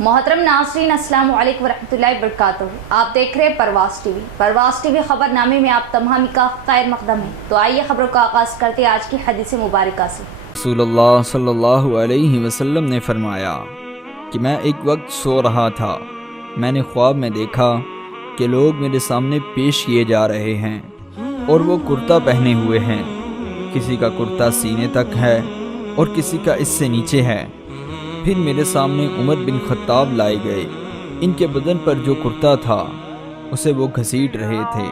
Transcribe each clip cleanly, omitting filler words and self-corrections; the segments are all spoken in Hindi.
मोहतरम नाज़रीन, अस्सलाम वालेकुम वरहमतुल्लाहि वबरकातुहू। आप देख रहे हैं परवास टीवी खबरनामे में आप तमाम का खैर मकदम है। तो आइए खबरों का आगाज़ करते हैं आज की हदीस मुबारका से। रसूलुल्लाह सल्लल्लाहु अलैहि वसल्लम ने फरमाया कि मैं एक वक्त सो रहा था, मैंने ख्वाब में देखा कि लोग मेरे सामने पेश किए जा रहे हैं और वो कुर्ता पहने हुए हैं। किसी का कुर्ता सीने तक है और किसी का इससे नीचे है। फिर मेरे सामने उमर बिन खत्ताब लाए गए। इनके बदन पर जो कुर्ता था उसे वो घसीट रहे थे,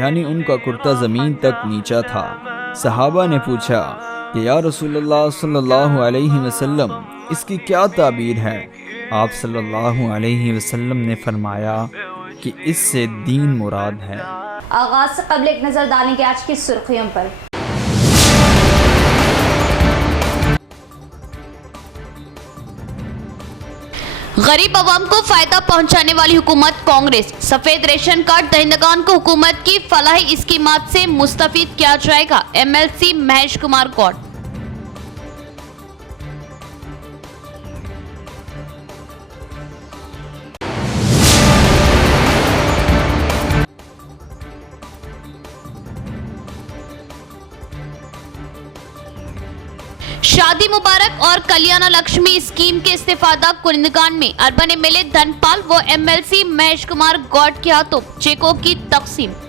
यानी उनका कुर्ता ज़मीन तक नीचा था। सहाबा ने पूछा कि या रसूलुल्लाह सल्लल्लाहु अलैहि वसल्लम, इसकी क्या ताबीर है? आप सल्लल्लाहु अलैहि वसल्लम ने फरमाया कि इससे दीन मुराद है। आगाज़ से कबल एक नज़र डालेंगे आज की सुर्खियों पर। गरीब आवाम को फायदा पहुंचाने वाली हुकूमत कांग्रेस। सफेद रेशन कार्ड दहिंदगान को हुकूमत की फलाही स्कीमात से मुस्तफीद किया जाएगा, एमएलसी महेश कुमार गौड़। शादी मुबारक और कल्याण लक्ष्मी स्कीम के इस्तेफादा कुनिंदगान में अर्बन एमएलए धनपाल व एमएलसी महेश कुमार गौड़ के हाथों चेकों की तकसीम।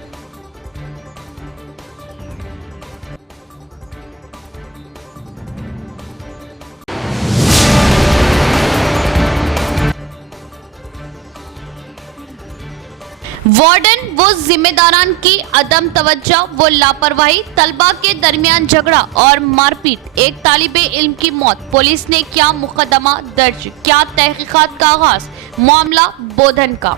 वार्डन व जिम्मेदारान की अदम तवज्जो व लापरवाही, तलबा के दरमियान झगड़ा और मारपीट, एक तालिबे इल्म की मौत। पुलिस ने किया मुकदमा दर्ज, क्या तहकीकात का आगाज, मामला बोधन का।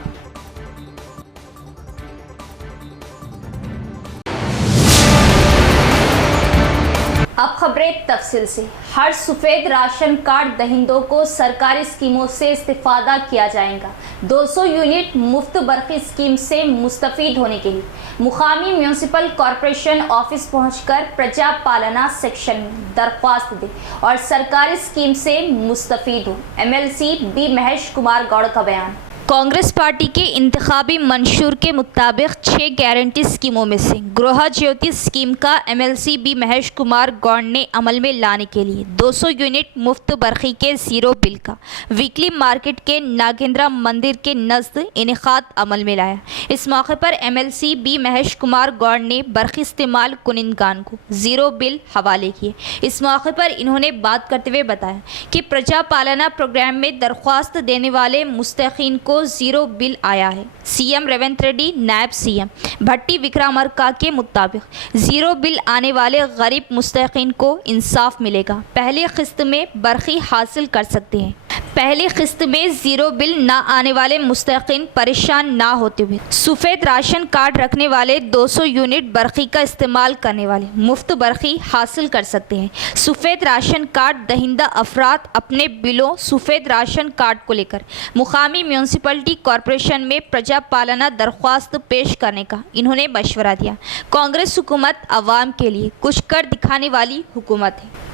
अब खबरें तफसील से। हर सफ़ेद राशन कार्ड दहिंदों को सरकारी स्कीमों से इस्तेफादा किया जाएगा। 200 यूनिट मुफ्त बरक़ी स्कीम से मुस्तफ़ीद होने के लिए मुकामी म्यूनसिपल कॉरपोरेशन ऑफिस पहुंचकर प्रजा पालना सेक्शन में दरख्वास्त दें और सरकारी स्कीम से मुस्तफ़ीद हो। एमएलसी बी महेश कुमार गौड़ का बयान। कांग्रेस पार्टी के इंतखाबी मंशूर के मुताबिक 6 गारंटी स्कीमों में से गृह ज्योति स्कीम का एमएलसी बी महेश कुमार गौड़ ने अमल में लाने के लिए 200 यूनिट मुफ्त बरक़ी के ज़ीरो बिल का वीकली मार्केट के नागेंद्रा मंदिर के नज़द इनेकाद अमल में लाया। इस मौके पर एमएलसी बी महेश कुमार गौड़ ने बरक़ी इस्तेमाल कुनिंदगान को ज़ीरो बिल हवाले किए। इस मौके पर इन्होंने बात करते हुए बताया कि प्रजा पालना प्रोग्राम में दरख्वास्त देने वाले मुस्तकीन को ज़ीरो बिल आया है। सीएम रेवंत रेड्डी, नायब सीएम भट्टी विक्रमार्का के मुताबिक ज़ीरो बिल आने वाले गरीब मुस्तकीन को इंसाफ मिलेगा। पहली किस्त में बरक़ी हासिल कर सकते हैं। पहली किस्त में ज़ीरो बिल ना आने वाले मुस्तकीन परेशान ना होते हुए सफ़ेद राशन कार्ड रखने वाले 200 यूनिट बरक़ी का इस्तेमाल करने वाले मुफ्त बरक़ी हासिल कर सकते हैं। सफ़ेद राशन कार्ड दहिंदा अफराद अपने बिलों सफ़ेद राशन कार्ड को लेकर मुकामी म्यूनसिपलिटी कॉरपोरेशन में प्रजा पालना दरख्वास्त पेश करने का इन्होंने मशवरा दिया। कांग्रेस हुकूमत आवाम के लिए कुछ कर दिखाने वाली हुकूमत है।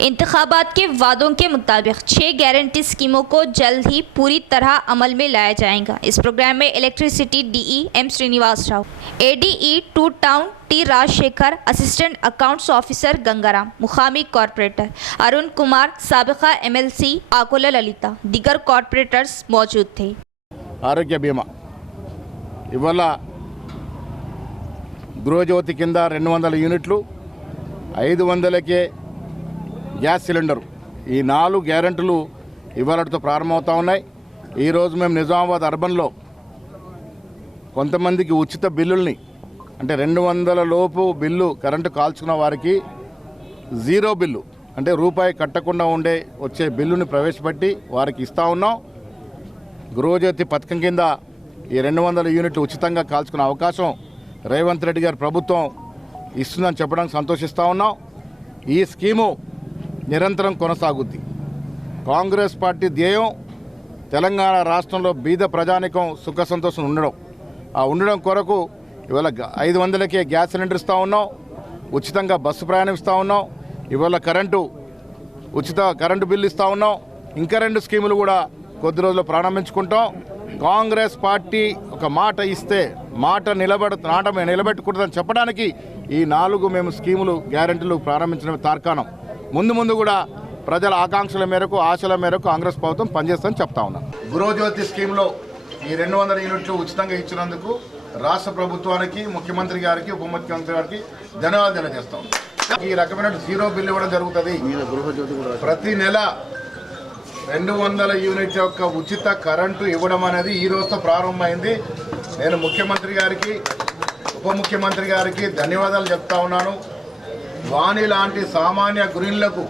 इंतखाबात के वादों के मुताबिक 6 गारंटी स्कीमों को जल्द ही पूरी तरह अमल में लाया जाएगा। इस प्रोग्राम में electricity DE M Srinivas Rao, ADE 2 town T Rajashekhar, assistant accounts officer Gangaram, मुकामी कॉरपोरेटर अरुण कुमार, साबिका एमएलसी आकोला ललिता, दीगर कॉरपोरेटर्स मौजूद थे। आरोग्य बीमा इवाल गृहज्योति किंद 200 యూనిట్లు 500కే గ్యాస్ సిలిండరు, ఈ 4 గ్యారెంటీలు ఇవాళతో ప్రారంభమవుతా ఉన్నాయి। ఈరోజు మేము నిజామాబాద్ అర్బన్లో కొంతమందికి ఉచిత బిల్లుల్ని, అంటే 200 లోపు బిల్లు కరెంటు కాల్చుకున్న వారికి జీరో బిల్లు, అంటే రూపాయి కట్టకుండా వచ్చే బిల్లుని ప్రవేశపెట్టి వారికి ఇస్తా ఉన్నాం। గృహజ్యోతి పథకం కింద ఈ 200 యూనిట్లు ఉచితంగా కాల్చుకునే అవకాశం రేవంత్ రెడ్డి గారి ప్రభుత్వం ఇస్తుందని చెప్పడానికి సంతోషిస్తూ ఉన్నాం। ఈ స్కీము నిరంతరం కొనసాగుద్ది। కాంగ్రెస్ పార్టీ ధ్యేయం తెలంగాణ రాష్ట్రంలో బీద ప్రజానికం సుఖ సంతోషం ఉండడం కొరకు ఇవాళ 500కే గ్యాస్ సిలిండర్ ఇస్తూ ఉన్నాం, ఉచితంగా బస్సు ప్రయాణం ఇస్తూ ఉన్నాం, ఇవాళ ఉచిత కరెంటు బిల్లు ఇస్తూ ఉన్నాం। ఇంకా 2 స్కీములు కూడా కొద్ది రోజుల్లో ప్రారంభించుకుంటాం. కాంగ్రెస్ పార్టీ ఒక మాట ఇస్తే మాట నిలబెట్టుకుంటుందని చెప్పడానికి ఈ 4 మేము స్కీములు గ్యారెంటీలు ప్రారంభించిన తార్కాణం. ముందు కూడా ప్రజల ఆకాంక్షల మేరకు ఆశల మేరకు కాంగ్రెస్ ప్రభుత్వం పనిచేస్తుందని చెప్తా ఉన్నాం. గృహజ్యోతి స్కీమ్లో ఈ 200 యూనిట్లు ఉచితంగా ఇచ్చినందుకు రాష్ట్ర ప్రభుత్వానికి, ముఖ్యమంత్రి గారికి, ఉప ముఖ్యమంత్రి గారికి ధన్యవాదాలు తెలియజేస్తాం. ఈ రకమైన జీరో బిల్లు ఇవ్వడం జరుగుతుంది. ప్రతి నెల 200 యూనిట్ యొక్క ఉచిత కరెంటు ఇవ్వడం అనేది ఈ రోజుతో ప్రారంభమైంది. నేను ముఖ్యమంత్రి గారికి, ఉప ముఖ్యమంత్రి గారికి ధన్యవాదాలు చెప్తా ఉన్నాను. వాణి లాంటి సామాన్య గృహిణులకు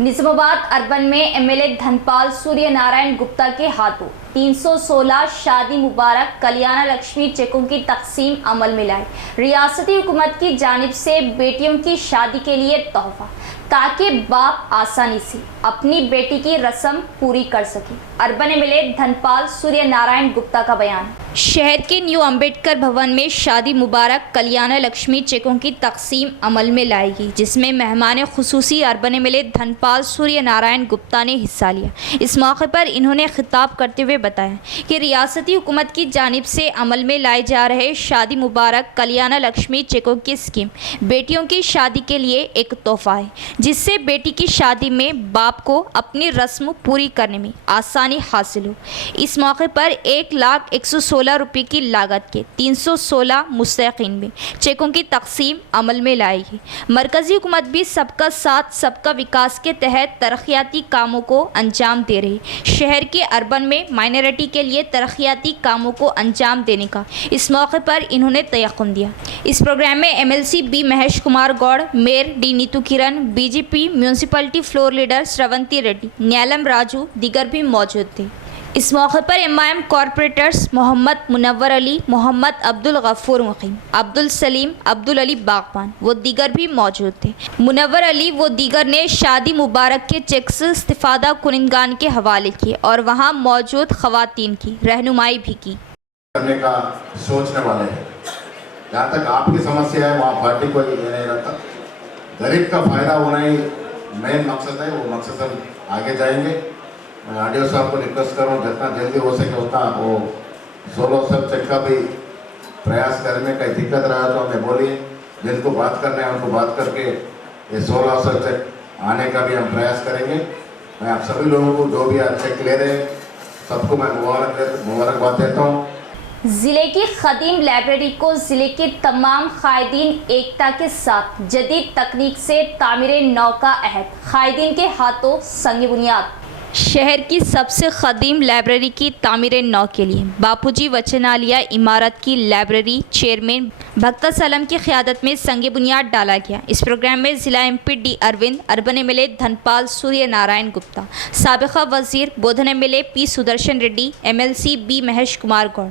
निजामाबाद अर्बन में एमएलए धनपाल सूर्य नारायण गुप्ता के हाथों 316 शादी मुबारक कल्याण लक्ष्मी चेकों की तकसीम अमल में लाई। रियासती हुकूमत की जानिब से बेटियों की शादी के लिए तोहफा, ताकि बाप आसानी से अपनी बेटी की रस्म पूरी कर सके। अर्बन एमएलए धनपाल सूर्य नारायण गुप्ता का बयान। शहर के न्यू अंबेडकर भवन में शादी मुबारक कल्याण लक्ष्मी चेकों की तकसीम अमल में लाई गई, जिसमें मेहमान खुसूसी अर्बन एमएलए धनपाल सूर्य नारायण गुप्ता ने हिस्सा लिया। इस मौके पर इन्होंने खिताब करते हुए बताया कि रियासती हुकूमत की जानिब से अमल में लाए जा रहे शादी मुबारक कल्याण लक्ष्मी चेकों की स्कीम बेटियों की शादी के लिए एक तोहफा है, जिससे बेटी की शादी में बाप को अपनी रस्म पूरी करने में आसानी हासिल हो। इस मौके पर 1,01,16 रुपये की लागत के 316 मुस्तहिकीन में चेकों की तकसीम अमल में लाएगी। मरकजी हुकूमत भी सबका साथ सबका विकास के तहत तरक्याती कामों को अंजाम दे रही। शहर के अर्बन में माइनॉरिटी के लिए तरक्याती कामों को अंजाम देने का इस मौके पर इन्होंने तयक़ुन दिया। इस प्रोग्राम में MLC B Mahesh Kumar Goud, mayor D Neetu Kiran, BJP municipality floor leader Sravanthi Reddy, Nyalam Raju दीगर भी मौजूद थे। इस मौके पर MIM कॉरपोरेटर्स मोहम्मद मुनव्वर अली, मोहम्मद अब्दुल गफूर मुकीम, अब्दुल सलीम, अब्दुल अली बागबान वो दीगर भी मौजूद थे। मुनव्वर अली वो दीगर ने शादी मुबारक के चेक्स इस्तिफादा कुनिंदगान के हवाले किए और वहाँ मौजूद खवातीन की रहनुमाई भी की। करने का सोचने वाले हैं। जहाँ तक आपकी समस्या है वहाँ पार्टी को ये नहीं रहता। गरीब का फायदा होना ही मेन मकसद है। वो मकसद हम आगे जाएंगे। मैं आरडीओ साहब को रिक्वेस्ट करूँ जितना जल्दी हो सके उतना वो 1600 चेक का भी प्रयास करने का दिक्कत रहा तो हमें बोलिए। जिनको बात करना है उनको बात करके ये 1600 चेक आने का भी हम प्रयास करेंगे। मैं आप सभी लोगों को जो भी आप चेक ले रहे हैं सबको मैं मुबारकबाद देता हूँ। जिले की खदीम लाइब्रेरी को जिले के तमाम कायदीन एकता के साथ जदीद तकनीक से तामीर नौ का अहद कायदीन के हाथों संग बुनियाद। शहर की सबसे क़दीम लाइब्रेरी की तामीर नौ के लिए बापूजी वचनालय इमारत की लाइब्रेरी चेयरमैन भक्ता सलम की क़यादत में संग बुनियाद डाला गया। इस प्रोग्राम में ज़िला MP D Arvind, urban MLA Dhanpal Surya Narayana Gupta, साबिक़ा वज़ीर Bodhan MLA P Sudarshan Reddy, MLC B Mahesh Kumar Goud,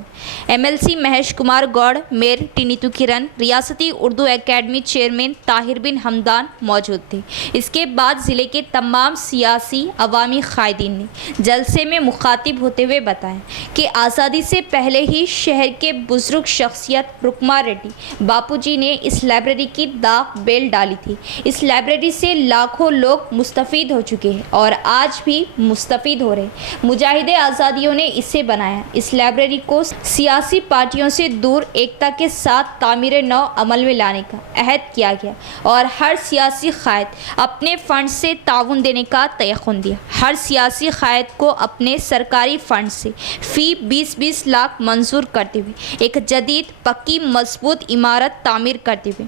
MLC Mahesh Kumar Goud, mayor T Neetu Kiran, रियासती उर्दू एकेडमी चेयरमैन ताहिर बिन हमदान मौजूद थे। इसके बाद ज़िले के तमाम सियासी अवामी कायदीन ने जलसे में मुखातिब होते हुए बताया कि आज़ादी से पहले ही शहर के बुजुर्ग शख्सियत रुकमा रेड्डी बापूजी ने इस लाइब्रेरी की दाग बेल डाली थी। इस लाइब्रेरी से लाखों लोग मुस्तफ़ीद हो चुके हैं और आज भी मुस्तफ़ीद हो रहे। मुजाहिदे आज़ादियों ने इसे बनाया। इस लाइब्रेरी को सियासी पार्टियों से दूर एकता के साथ तामीर नौ अमल में लाने का अहद किया गया और हर सियासी क़ायद अपने फ़ंड से ताउन देने का तयक़ुन दिया। हर सियासी क़ायद को अपने सरकारी फ़ंड से फ़ी 20-20 लाख मंजूर करते हुए एक जदीद पक्की मजबूत इमारत तामीर करते हुए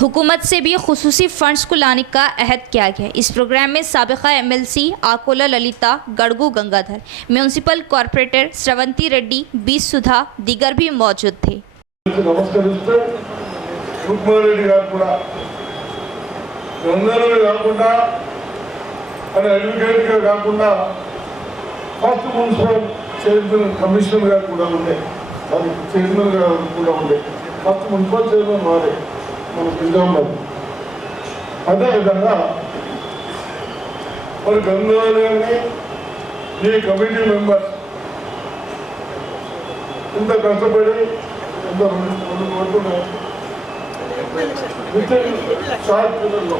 हुकूमत से भी खुसूसी फ़ंड्स को लाने का अहद किया गया। इस प्रोग्राम में साबिक़ा MLC Akula Lalitha Gadugu Gangadhar, municipal corporator Sravanthi Reddy, B Sudha दीगर भी मौजूद थे। నమస్కరిస్తూ రుక్మారెడ్డి గారు కూడా అందరూ కాకుండా అని అడ్వకేట్గా కాకుండా ఫస్ట్ మున్సిపల్ చైర్మన్ కమిషనర్ గారు కూడా ఉండే చైర్మన్ గారు కూడా ఉండే ఫస్ట్ మున్సిపల్ చైర్మన్ వారే మన నిజామాబాద్. అదేవిధంగా మరి గంగాలని ఈ కమిటీ మెంబర్స్ ఇంత కష్టపడి ఇంత రెండు కోట్లు షార్ట్ పీరియడ్లో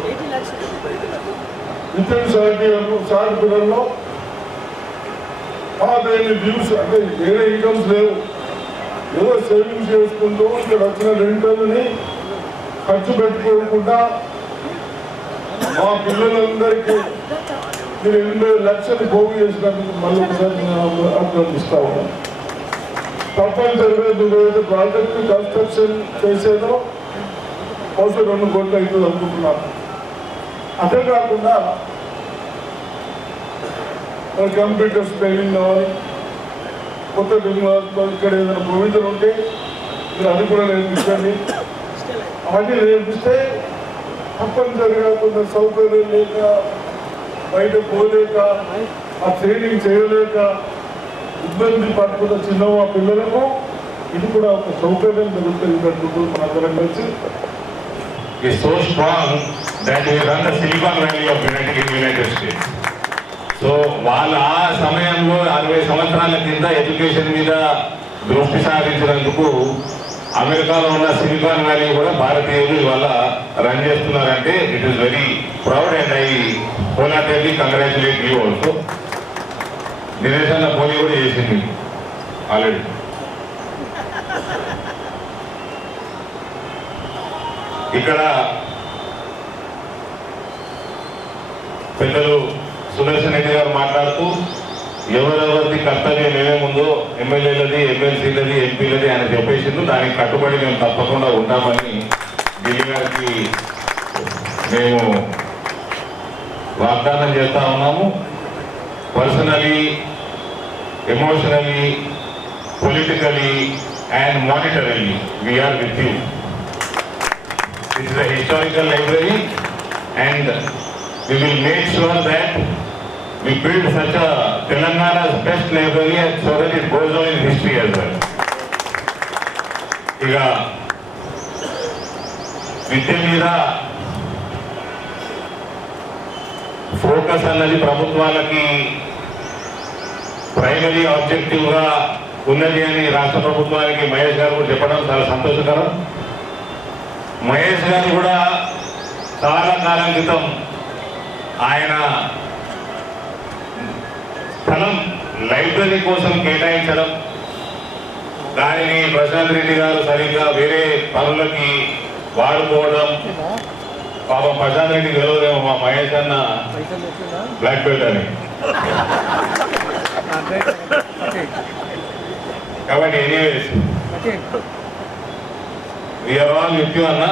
విత్ ఇన్ షార్ట్ పీరియడ్లో పాతైన డ్యూస్ అంటే వేరే ఇన్కమ్స్ లేవు, ఏదో సేవింగ్స్ చేసుకుంటూ ఇక్కడ వచ్చిన రెంటల్ని ఖర్చు పెట్టుకోకుండా మా పిల్లలందరికీ మీరు 80 లక్షలు పోగు చేసినందుకు మళ్ళీ ఒకసారి నేను అభినందిస్తా ఉన్నాను. తప్పనిసరిగా నువ్వేదో ప్రాజెక్టు కన్స్ట్రక్షన్ చేసేదో బహుశా 2 కోట్లు అవుతుంది అనుకుంటున్నాను. అదే కాకుండా కంప్యూటర్స్ ట్రైనింగ్ కావాలి, కొత్త ఇక్కడ ఏదైనా ప్రొవిజన్ ఉంటే మీరు అది కూడా నేర్పించండి. అవన్నీ నేర్పిస్తే తప్పనిసరిగా కొంత సౌకర్యం లేక బయట పోలేక ఆ ట్రైనింగ్ చేయలేక ఇబ్బంది పడుతున్న చిన్న పిల్లలకు ఇది కూడా ఒక సౌకర్యం జరుగుతుంది. మనందరం కలిసి is so strong that we run the Silicon Valley of United States. So వాళ్ళ ఆ సమయంలో 60 సంవత్సరాల కింద ఎడ్యుకేషన్ మీద దృష్టి సారించినందుకు అమెరికాలో ఉన్న సిలికాన్ వ్యాలీ కూడా భారతీయులు ఇవాళ రన్ చేస్తున్నారంటే it is very proud and I wholeheartedly congratulate you also. Dinesh అన్న పోనీ కూడా చేసింది ఆల్రెడీ. ఇక్కడ పెద్దలు సుదర్శన్ రెడ్డి గారు మాట్లాడుతూ ఎవరెవరిది కర్తవ్యం ఏమేముందో ఎమ్మెల్యేలది, ఎమ్మెల్సీలది, ఎంపీలది ఆయన చెప్పేసిండు. దానికి కట్టుబడి మేము తప్పకుండా ఉంటామని ఢిల్లీ గారికి మేము వాగ్దానం చేస్తా ఉన్నాము. Personally, emotionally, politically and monetarily we are with you. This is a historical library and we will make sure that we build such a Telangana's best library and so that it goes on in history as well. ఇక విద్య మీద ఫోకస్ అన్నది ప్రభుత్వాలకి ప్రైమరీ ఆబ్జెక్టివ్గా ఉన్నది అని రాష్ట్ర ప్రభుత్వానికి మహేష్ గారు కూడా చెప్పడం చాలా సంతోషకరం. మహేష్ గారు కూడా చాలా కాలం క్రితం ఆయన స్థలం లైబ్రరీ కోసం కేటాయించడం, దానిని ప్రశాంత్ రెడ్డి గారు సరిగ్గా వేరే పనులకి వాడుకోవడం. పాపం ప్రశాంత్ రెడ్డి గెలవదేమో మా మహేష్ అన్న బ్లాక్ బెల్ట్ అని. కాబట్టి anyways we are all with you అన్న.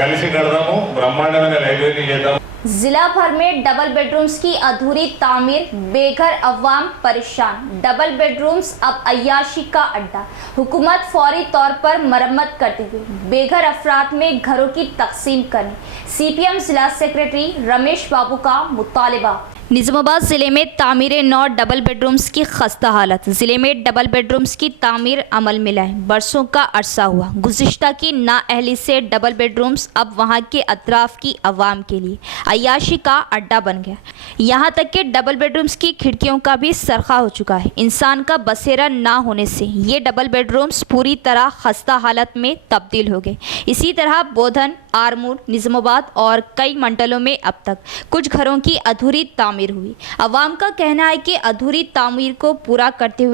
కలిసి కడదాము, బ్రహ్మాండమైన లైబ్రరీ చేద్దాము. जिला भर में डबल बेडरूम्स की अधूरी तामीर, बेघर अवाम परेशान। डबल बेडरूम्स अब अय्याशी का अड्डा। हुकूमत फौरी तौर पर मरम्मत करते हुए बेघर अफराद में घरों की तकसीम करने सीपीएम जिला सेक्रेटरी रमेश बाबू का मुतालबा। निजामाबाद जिले में तामीर 9 डबल बेडरूम्स की खस्ता हालत। जिले में डबल बेडरूम्स की तामीर अमल में लाए बरसों का अरसा हुआ। गुज़िश्ता की नाअहली से डबल बेडरूम्स अब वहां के अतराफ की आवाम के लिए अय्याशी का अड्डा बन गया। यहाँ तक कि डबल बेडरूम्स की खिड़कियों का भी सरखा हो चुका है। इंसान का बसेरा ना होने से ये डबल बेडरूम्स पूरी तरह खस्ता हालत में तब्दील हो गए। इसी तरह बोधन, आरमूर, निजामाबाद और कई मंडलों में अब तक कुछ घरों की अधूरी तामीर हुई। अवाम का कहना है कि अधूरी तामीर को पूरा करते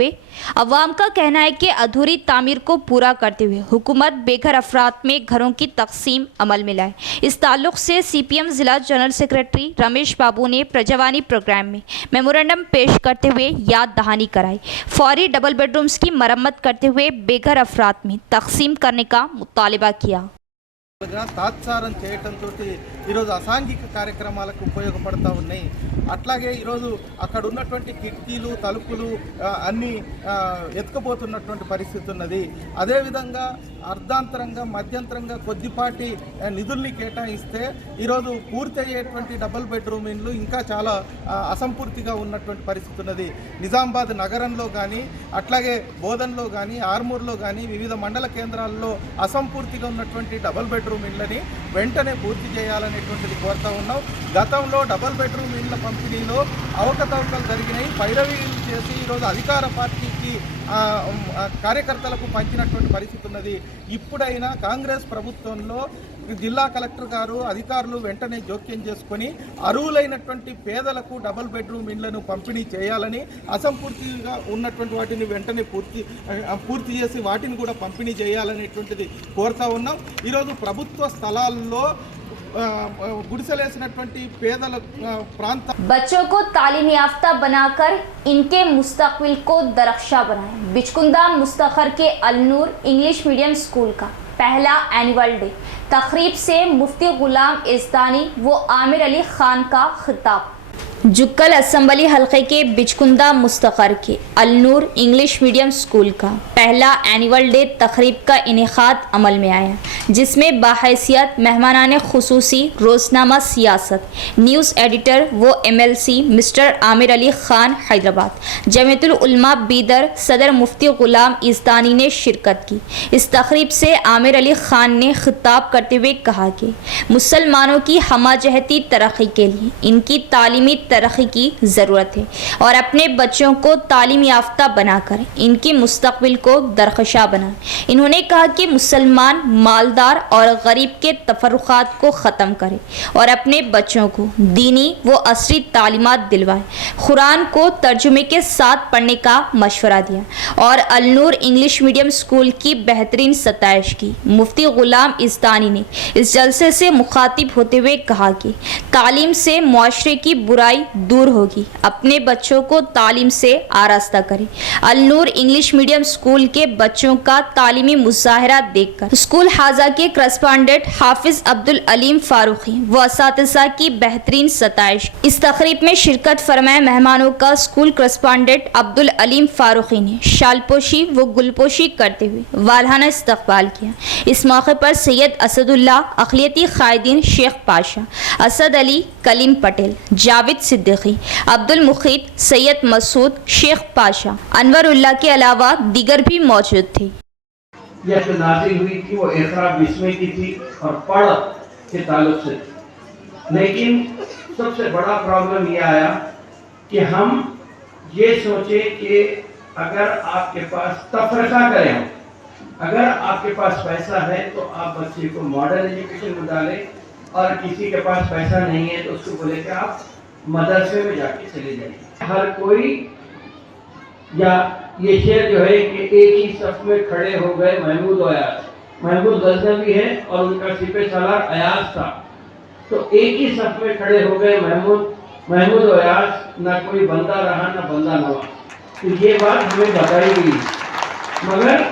हुए हुकूमत बेघर अफराद में घरों की तकसीम अमल में लाए। इस ताल्लुक से सीपीएम जिला जनरल सेक्रेटरी रमेश बाबू ने प्रजवानी प्रोग्राम में मेमोरेंडम पेश करते हुए याद दहानी कराई। फौरी डबल बेडरूम्स की मरम्मत करते हुए बेघर अफराद में तकसीम करने का मुतालबा किया। తాత్సారం చేయటంతో ఈరోజు అసాంఘిక కార్యక్రమాలకు ఉపయోగపడతా ఉన్నాయి. అట్లాగే ఈరోజు అక్కడ ఉన్నటువంటి కిటికీలు, తలుపులు అన్నీ ఎత్తుకుపోతున్నటువంటి పరిస్థితి ఉన్నది. అదేవిధంగా అర్ధాంతరంగా, మధ్యంతరంగా కొద్దిపాటి నిధుల్ని కేటాయిస్తే ఈరోజు పూర్తి అయ్యేటువంటి డబుల్ బెడ్రూమ్ ఇండ్లు ఇంకా చాలా అసంపూర్తిగా ఉన్నటువంటి పరిస్థితి ఉన్నది. నిజామాబాద్ నగరంలో కానీ, అట్లాగే బోధన్లో కానీ, ఆర్మూర్లో కానీ వివిధ మండల కేంద్రాల్లో అసంపూర్తిగా ఉన్నటువంటి డబుల్ బెడ్రూమ్ ఇండ్లని వెంటనే పూర్తి చేయాలనేటువంటిది కోరుతా ఉన్నాం. గతంలో డబుల్ బెడ్రూమ్ ఇండ్ల పంపిణీలో అవకతవకలు జరిగినాయి, పైరవీలు చేసి ఈరోజు అధికార పార్టీకి కార్యకర్తలకు పంచినటువంటి పరిస్థితి ఉన్నది. ఇప్పుడైనా కాంగ్రెస్ ప్రభుత్వంలో జిల్లా కలెక్టర్ గారు అధికారులు వెంటనే జోక్యం చేసుకొని అర్హులైనటువంటి పేదలకు డబుల్ బెడ్రూమ్ ఇళ్లను పంపిణీ చేయాలని, అసంపూర్తిగా ఉన్నటువంటి వాటిని వెంటనే పూర్తి చేసి వాటిని కూడా పంపిణీ చేయాలనేటువంటిది కోరుతా ఉన్నాం. ఈరోజు ప్రభుత్వ స్థలాల్లో గుడిసెలేసినటువంటి పేదల ప్రాంత बच्चों को तालीम याफ्ता बनाकर इनके मुस्तकबिल को दरख्शा बनाएं। बिचकुंदा मुस्तखर के अलनूर इंग्लिश मीडियम स्कूल का पहला एनुअल डे तकरीब से मुफ्ती गुलाम इस्तानी व आमिर अली खान का खिताब। जुक्कल असम्बली हल्के के बिचकुंदा मुस्तखर के अलनूर इंग्लिश मीडियम स्कूल का पहला एनुअल डे तकरीब का इनेकाद अमल में आया, जिसमें बाहैसियत मेहमानान खुसूसी रोज़नामा सियासत न्यूज़ एडिटर व MLC मिस्टर आमिर अली खान हैदराबाद, जमीयतुल उलमा बीदर सदर मुफ्ती गुलाम इस्तानी ने शिरकत की। इस तकरीब से आमिर अली खान ने खिताब करते हुए कहा कि मुसलमानों की हमाजहती तरक्की के लिए इनकी तालीमी तरक्की की ज़रूरत है और अपने बच्चों को तालीम याफ्ता बनाकर इनकी मुस्तकबिल को दरख्शा बनाएं। इन्होंने कहा कि मुसलमान मालदार और गरीब के तफर्रुक़ात को ख़त्म करें और अपने बच्चों को दीनी व असरी तालीमात दिलवाएं। कुरान को तर्जुमे के साथ पढ़ने का मशवरा दिया और अलनूर इंग्लिश मीडियम स्कूल की बेहतरीन सताइश की। मुफ्ती गुलाम इस्तानी ने इस जलसे से मुखातिब होते हुए कहा कि तालीम से मुआशरे की बुराई दूर होगी, अपने बच्चों को तालीम से आरास्ता करें। अलनूर इंग्लिश मीडियम स्कूल के बच्चों का तालीमी मुजाहरा देखकर स्कूल हाजा के करस्पॉन्डेंट हाफिज अब्दुल अलीम फारूकी व असातिज़ा की बेहतरीन सताइश। इस तकरीब में शिरकत फरमाए मेहमानों का स्कूल करस्पॉन्डेंट अब्दुल अलीम फारूकी ने शालपोशी व गुलपोशी करते हुए वालहाना इस्तकबाल किया। इस मौके पर सैयद असदुल्ला, अक़लियती क़ायदीन शेख पाशा, असद अली, कलीम पटेल, जावेद सिद्दीकी, अब्दुल मुखीत, सैयद मसूद, शेख पाशा, अनवरुल्लाह के अलावा दीगर भी मौजूद थे। यह जो नाज़िल हुई थी वो इक़रा बिस्मी की थी और पढ़ के ताल्लुक से, लेकिन सबसे बड़ा प्रॉब्लम ये आया कि हम ये सोचे कि अगर आपके पास तफरका करें, अगर आपके पास पैसा है तो आप बच्चे को मॉडर्न एजुकेशन में डालें और किसी के पास पैसा नहीं है तो उसको बोले कि आप मदरसे में जाके चले जाइए। हर कोई या ये शेर जो है कि एक ही सफ में खड़े हो गए महमूद अयाज। महमूद गज़नवी है और उनका सिपह सालार अयाज था, तो एक ही सफ में खड़े हो गए महमूद अयाज, ना कोई बंदा रहा ना बंदा नवाज। तो ये बात हमें बताई गई, मगर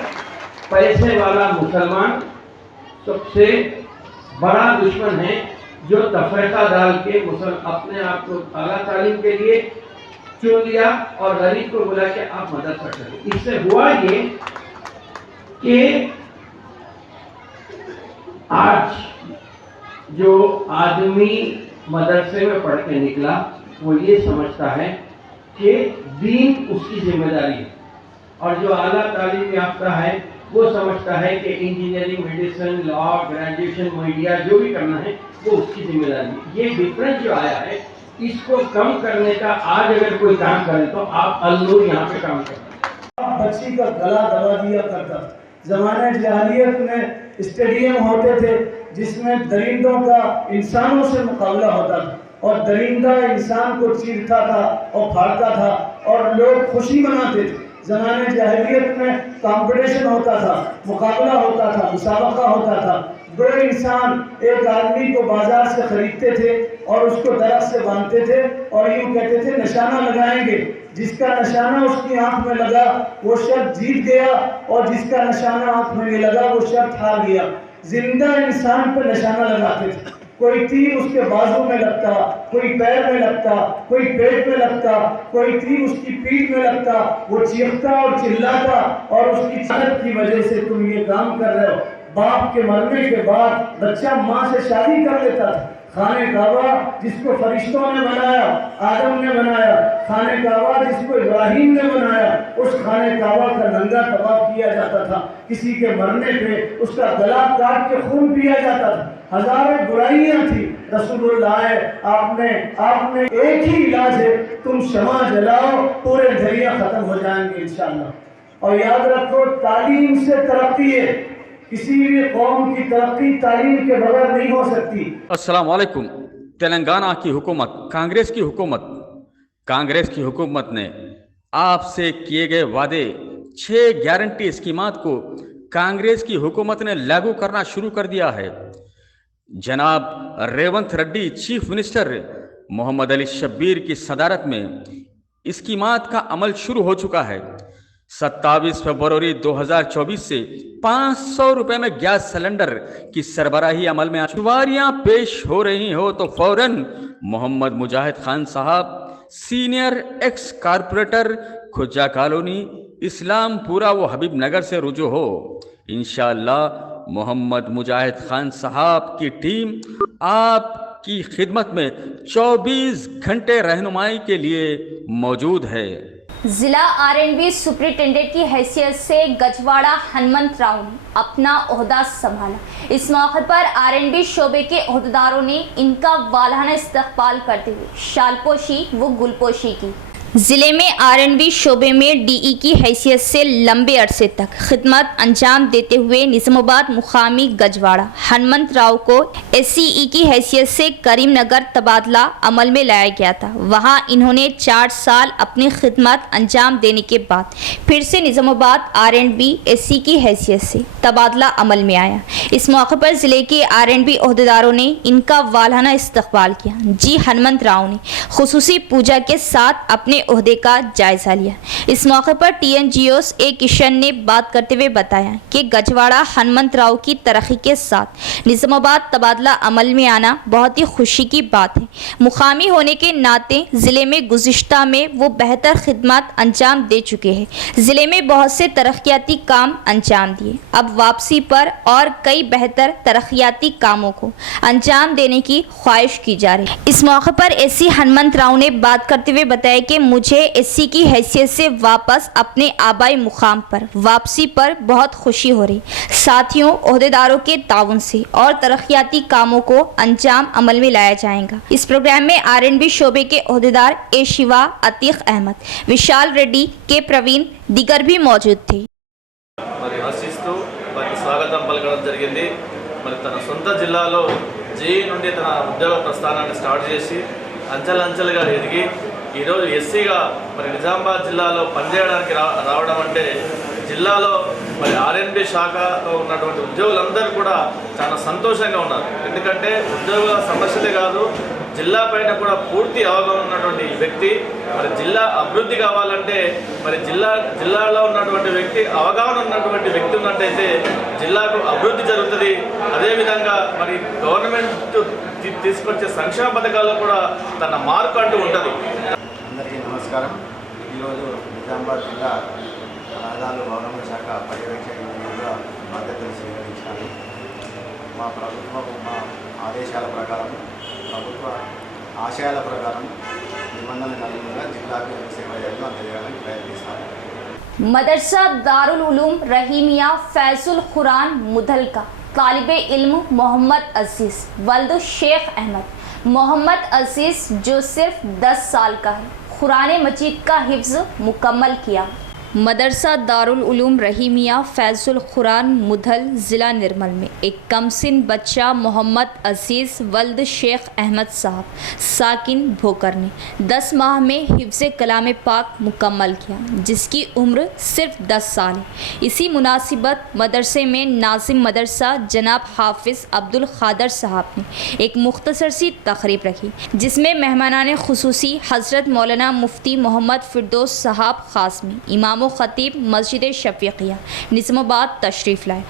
पैसे वाला मुसलमान सबसे बड़ा दुश्मन है जो तफरीका डाल के अपने आप को आला तालीम के लिए चुन लिया और गरीब को बोला कि आप मदरसा करें। इससे हुआ ये कि आज जो आदमी मदरसे में पढ़ के निकला वो ये समझता है कि दीन उसकी जिम्मेदारी है, और जो आला तालीम याफ्ता है वो समझता है कि engineering, medicine, law, graduation, media जो भी करना है वो उसकी जिम्मेदारी है। ये डिफरेंस जो आया है इसको कम करने का आज अगर कोई काम करे तो आप अलनूर यहाँ पे काम करते हैं। बच्ची का गला दबा दिया करता। ज़माने जाहिलियत में स्टेडियम होते थे जिसमें दरिंदों का इंसानों से मुकाबला होता था और दरिंदा इंसान को चीरता था और फाड़ता था और लोग खुशी मनाते थे। ज़माने जाहिलियत में कंपटीशन होता था, मुकाबला होता था, मुसाबका होता था। दो इंसान एक आदमी को बाजार से खरीदते थे और उसको दरख्त से बांधते थे और यूँ कहते थे निशाना लगाएंगे, जिसका निशाना उसकी आंख में लगा वो शख्स जीत गया और जिसका निशाना आंख में नहीं लगा वो शख्स हार गया। जिंदा इंसान पर निशाना लगाते थे, कोई तीर उसके बाजू में लगता, कोई पैर में लगता, कोई पेट में लगता, कोई तीर उसकी पीठ में लगता, वो चीखता और चिल्लाता और उसकी ताकत की वजह से तुम ये काम कर रहे हो। बाप के मरने के बाद बच्चा माँ से शादी कर लेता था। खाने काबा जिसको फरिश्तों ने बनाया, आदम ने बनाया, खाने काबा जिसको इब्राहिम ने बनाया, उस खाने काबा का नंगा तवाफ किया जाता था। किसी के मरने पे उसका गला काट के खून पिया जाता था। हजारों बुराइयां थी, रसूलुल्लाह आए, आपने एक ही इलाज है, तुम शमा जलाओ, पूरे दरिया खत्म हो जाएंगे इंशाअल्लाह। और याद रखो, तालीम से तरक्की है, किसी भी कौम की तरक्की तालीम के बगैर नहीं हो सकती। अस्सलाम वालेकुम। तेलंगाना की हुकूमत, कांग्रेस की हुकूमत ने आपसे किए गए वादे 6 गारंटी स्कीमात को कांग्रेस की हुकूमत ने लागू करना शुरू कर दिया है। जनाब रेवंत रेड्डी चीफ मिनिस्टर मोहम्मद अली शब्बीर की सदारत में स्कीमात का अमल शुरू हो चुका है। 27 फरवरी 2024 से 500 रुपए में गैस सिलेंडर की सरबराही अमल में दुआरियां पेश हो रही हो तो फौरन मोहम्मद मुजाहिद खान साहब, senior ex corporator, Khuja colony, Islampura व हबीब नगर से रुजू हो। इंशाअल्लाह मोहम्मद मुजाहिद खान साहब की टीम आपकी खिदमत में 24 घंटे रहनुमाई के लिए मौजूद है। जिला आर&बी सुपरिटेंडेंट की हैसियत से गजवाड़ा हनुमंत राव ने अपना ओहदा संभाला। इस मौके पर आर&बी शोबे के ओहदेदारों ने इनका वालाना इस्तकबाल करते हुए शालपोशी व गुलपोशी की। जिले में आर&बी शोबे में डीई की हैसियत से लंबे अरसे तक खिदमत अंजाम देते हुए निजामाबाद मुकामी गजवाड़ा हनुमंत राव को एससीई की हैसियत से करीमनगर तबादला अमल में लाया गया था। वहां इन्होंने 4 साल अपनी खिदमत अंजाम देने के बाद फिर से निजामाबाद आर&बी एससी की हैसियत से तबादला अमल में आया। इस मौके पर जिले के आर&बी ओहदेदारों ने इनका वालाना इस्तकबाल किया। जी हनुमंत राव ने खुसूसी पूजा के साथ अपने ओहदे का जायजा लिया। इस मौके पर टीएनजीओस ए किशन ने बात करते हुए बताया कि गजवाड़ा हनुमंत राव की तरक्की के साथ निजामाबाद तबादला अमल में आना बहुत ही खुशी की बात है। मुकामी होने के नाते ज़िले में गुज़िश्ता में वो बेहतर खिदमत अंजाम दे चुके हैं। ज़िले में बहुत से तरक्याती काम अंजाम दिए, अब वापसी पर और कई बेहतर तरक्याती कामों को अंजाम देने की ख्वाहिश की जा रही है। इस मौके पर एससी हनुमंत राव ने बात करते हुए बताया कि मुझे एससी की हैसियत से वापस अपने आबाई मुकाम पर वापसी पर बहुत खुशी हो रही। साथियों, ओहदेदारों के ताउन से और तरक्याती कामों को अंजाम अमल में लाया जाएगा। इस प्रोग्राम में आर&बी शोबे के ओहदेदार ए शिवा, अतीक अहमद, विशाल रेड्डी, के प्रवीण दिगर भी मौजूद थे। మరి ఆశిస్తూ వారికి స్వాగతం పలకడం జరిగింది। మరి తన సొంత జిల్లాలో జేఈ నుండి తన ఉద్యోగ ప్రస్థానాన్ని స్టార్ట్ చేసి అంచెలంచెలుగా ఎదిగి ఈరోజు ఎస్సీగా మరి నిజామాబాద్ జిల్లాలో పనిచేయడానికి రావడం అంటే జిల్లాలో మరి ఆర్&బి శాఖలో ఉన్నటువంటి ఉద్యోగులందరూ కూడా చాలా సంతోషంగా ఉన్నారు। ఎందుకంటే ఉద్యోగుల సమస్యలే కాదు, జిల్లా పైన కూడా పూర్తి అవగాహన ఉన్నటువంటి వ్యక్తి। మరి జిల్లా అభివృద్ధి కావాలంటే మరి జిల్లాలో ఉన్నటువంటి వ్యక్తి, అవగాహన ఉన్నటువంటి వ్యక్తి ఉన్నట్టయితే జిల్లాకు అభివృద్ధి జరుగుతుంది। అదేవిధంగా మరి గవర్నమెంట్ తీసుకొచ్చే సంక్షేమ పథకాల్లో కూడా తన మార్పు అంటూ ఉంటుంది। అందరికీ నమస్కారం। ఈరోజు నిజామాబాద్ జిల్లా రహదారుల భవన శాఖ పర్యవేక్షకులుగా బాధ్యతలు స్వీకరించాలి। మా ఆదేశాల ప్రకారం, ప్రభుత్వ ఆశయాల ప్రకారం నిబంధనలకు అనుగుణంగా జిల్లాకు సేవ అందజేయాలని ప్రయత్నిస్తాను। मदरसा दारुल उलूम रहीमिया फैजुल कुरान मुधल का तालिबे इल्म मोहम्मद अजीज़ वल्द शेख अहमद मोहम्मद अजीज़ जो सिर्फ 10 साल का है, कुरान मजीद का हिफ्ज़ मुकम्मल किया। मदरसा दारुल उलूम रहीमिया फैजुल कुरान मुधल ज़िला निर्मल में एक कमसिन बच्चा मोहम्मद अजीज़ वल्द शेख अहमद साहब साकिन भोकर ने 10 माह में हिफ्ज़ कलाम पाक मुकम्मल किया, जिसकी उम्र सिर्फ 10 साल है। इसी मुनासिबत मदरसे में नाजिम मदरसा जनाब हाफिज़ अब्दुल खादर साहब ने एक मुख्तसर सी तकरीब रखी, जिसमें मेहमानान खुसूसी हज़रत मौलाना मुफ्ती मोहम्मद फिरदौस साहब ख़ासमी, इमाम खतीब मस्जिद शफीकिया निज़ामाबाद तशरीफ़ लाए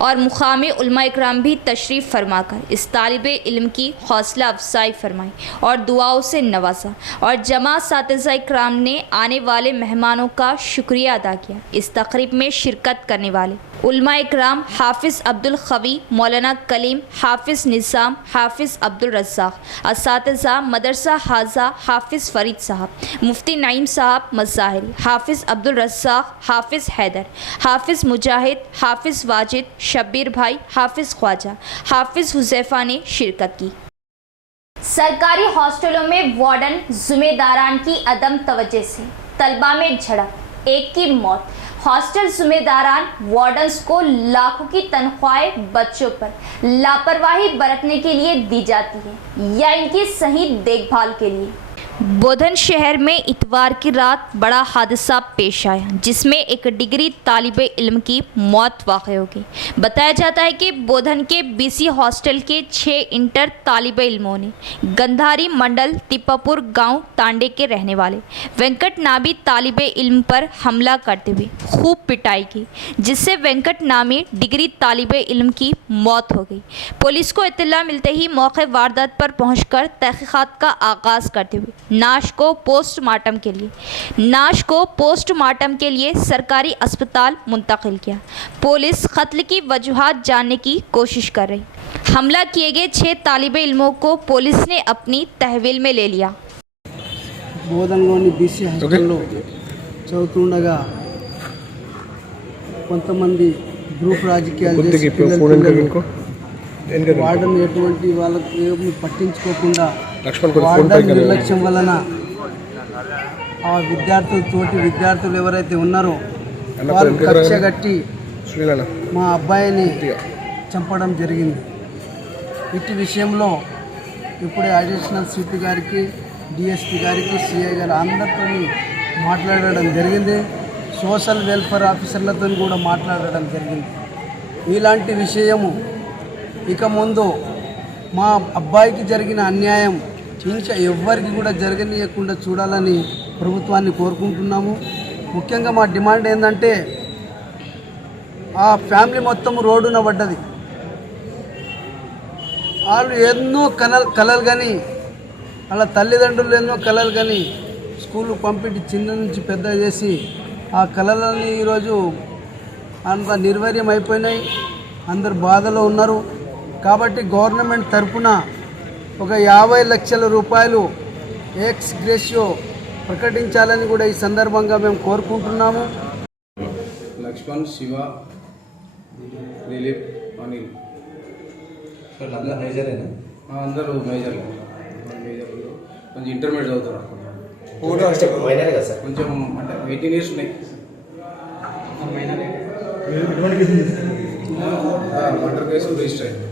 और मुकामी उलमा इकराम भी तशरीफ़ फरमाकर इस तालिबे इल्म की हौसला अफजाई फरमाई और दुआओं से नवाजा। और जमा सातिज़ा इकराम ने आने वाले मेहमानों का शुक्रिया अदा किया। इस तकरीब में शिरकत करने वाले उलमा इकराम हाफिज़ अब्दुल खवी, मौलाना कलीम, हाफिज़ निज़ाम, हाफिज़ अब्दुल रज़्ज़ाक़, असातिज़ा मदरसा हाजा हाफिज़ फ़रीद साहब, मुफ्ती नईम साहब मज़ाहिरी, हाफिज़ अब्दुल रज़्ज़ाक़, हाफिज़ हैदर, हाफिज़ मुजाहिद, हाफिज़ वाजिद, शब्बीर भाई, हाफिज़ ख्वाजा, हाफिज़ हुज़ैफ़ा ने शिरकत की। सरकारी हॉस्टलों में वार्डन जिम्मेदारान की अदम तवज्जो से तलबा में झड़प, एक की मौत। हॉस्टल जिम्मेदारान वार्डन्स को लाखों की तनख्वाहें बच्चों पर लापरवाही बरतने के लिए दी जाती है या इनकी सही देखभाल के लिए। बोधन शहर में इतवार की रात बड़ा हादसा पेश आया जिसमें एक डिग्री तालिबे इल्म की मौत वाक़ हो गई। बताया जाता है कि बोधन के बीसी हॉस्टल के 6 इंटर तालिबे इल्मों ने गंधारी मंडल तिप्पापुर गांव तांडे के रहने वाले वेंकट नामी तालिबे इल्म पर हमला करते हुए खूब पिटाई की, जिससे वेंकट नामी डिग्री तालिबे इल्म की मौत हो गई। पुलिस को इत्तला मिलते ही मौके वारदात पर पहुंचकर तहकीकात का आगाज़ करते हुए नाश को पोस्टमार्टम के लिए सरकारी अस्पताल मुंतकिल किया। पुलिस कत्ल की वजूहात जानने की कोशिश कर रही। हमला किए गए 6 तालिबे इल्मों को पुलिस ने अपनी तहवील में ले लिया। బోధనలోని బీసీ హాస్టల్లో చదువుతుండగా కొంతమంది గ్రూప్ రాజకీయాలు చేసి వార్డన్ ఎటువంటి వాళ్ళకి ఏమి పట్టించుకోకుండా వార్డన్ నిర్లక్ష్యం వలన ఆ తోటి విద్యార్థులు ఎవరైతే ఉన్నారో వారు కక్ష కట్టి మా అబ్బాయిని చంపడం జరిగింది. ఇట్టి విషయంలో ఇప్పుడే అడిషనల్ సిపి గారికి, డిఎస్పి గారికి, సిఐ గారు అందరితో మాట్లాడడం జరిగింది. సోషల్ వెల్ఫేర్ ఆఫీసర్లతో కూడా మాట్లాడడం జరిగింది. ఇలాంటి విషయము ఇక ముందు మా అబ్బాయికి జరిగిన అన్యాయం ఇంకా ఎవ్వరికి కూడా జరగనీయకుండా చూడాలని ప్రభుత్వాన్ని కోరుకుంటున్నాము. ముఖ్యంగా మా డిమాండ్ ఏంటంటే ఆ ఫ్యామిలీ మొత్తం రోడ్డున పడ్డది. వాళ్ళు ఎన్నో కలలు కానీ వాళ్ళ తల్లిదండ్రులు ఎన్నో కలలు కానీ స్కూలు పంపించి చిన్న నుంచి పెద్ద చేసి ఆ కలలన్నీ ఈరోజు అంత నిర్వీర్యం అయిపోయినాయి. అందరు బాధలో ఉన్నారు. కాబట్టి గవర్నమెంట్ తరఫున ఒక 50 లక్షల రూపాయలు ఎక్స్ గ్రేషియో ప్రకటించాలని కూడా ఈ సందర్భంగా మేము కోరుకుంటున్నాము. లక్ష్మణ్, శివ, దిలీప్, అనిల్ అందరూ మేజరేనా? అందరూ మేజర్లు. కొంచెం ఇంటర్మీడియట్ చదువుతారు. కొంచెం అంటే 18 years ఉన్నాయి. మర్డర్ కేసు రిజిస్టర్ అయింది.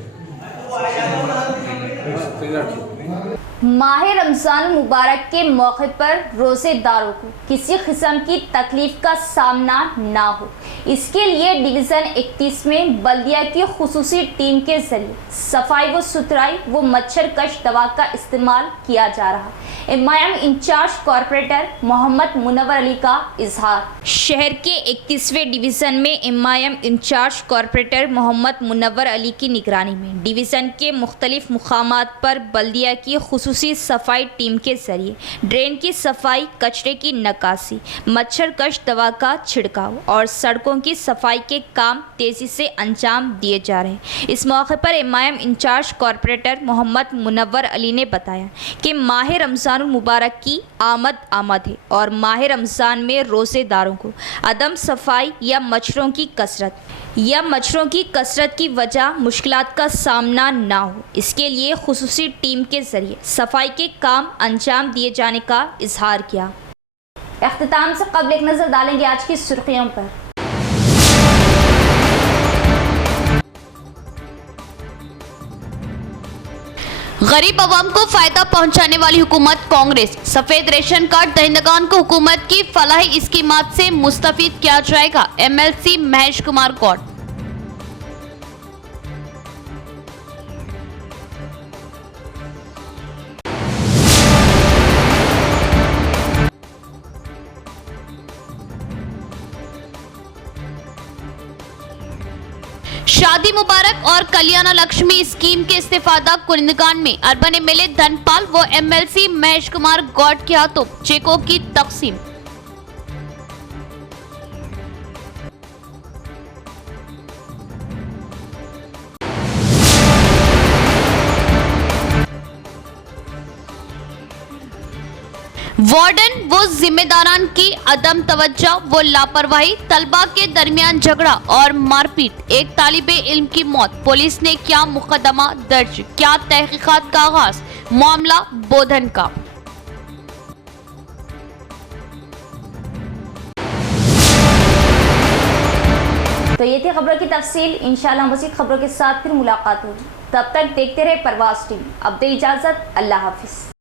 माह रमज़ान मुबारक के मौके पर रोज़ेदारों को किसी किस्म की तकलीफ का सामना ना हो, इसके लिए डिवीज़न 31 में बल्दिया की खुसूसी टीम के जरिए सफाई व सुथराई व मच्छर कश दवा का इस्तेमाल किया जा रहा है। MIM incharge corporator Mohammed Munawwar Ali का इजहार। शहर के 31वें डिवीज़न में MIM incharge corporator Mohammed Munawwar Ali की निगरानी में डिवीज़न के मुख्तलिफ मुकामात पर बल्दिया की खुसूसी सफाई टीम के जरिए ड्रेन की सफाई, कचरे की नकासी, मच्छर कश दवा का छिड़काव और सड़कों की सफाई के काम तेज़ी से अंजाम दिए जा रहे हैं। इस मौके पर MIM incharge corporator Mohammed Munawwar Ali ने बताया कि माह रमज़ान मुबारक की आमद है और माह रमज़ान में रोज़ेदारों को अदम सफाई या मच्छरों की कसरत की वजह मुश्किलात का सामना ना हो, इसके लिए खुसूसी टीम के जरिए सफाई के काम अंजाम दिए जाने का इजहार किया। इख्तिताम से कबल एक नज़र डालेंगे आज की सुर्खियों पर। गरीब अवाम को फायदा पहुंचाने वाली हुकूमत कांग्रेस। सफेद रेशन कार्ड दहिंदगान को हुकूमत की फलाही स्कीमात से मुस्तफीद किया जाएगा, एमएलसी महेश कुमार गौड़। शादी मुबारक और कल्याण लक्ष्मी स्कीम के इस्तेफादा कुनिंदगान में अर्बन एमएलए धनपाल व एमएलसी महेश कुमार गौड़ के हाथों चेकों की तकसीम। वार्डन व जिम्मेदारान की अदम तवज्जो व लापरवाही, तलबा के दरमियान झगड़ा और मारपीट, एक तालिबे इल्म की मौत, पुलिस ने किया मुकदमा दर्ज, क्या तहकीकात का आगाज, मामला बोधन का। तो ये थी खबरों की तफसील। इंशाल्लाह मज़ीद खबरों के साथ फिर मुलाकात होगी। तब तक देखते रहे परवाज़ टीवी। अब दे इजाज़त, अल्लाह हाफिज़।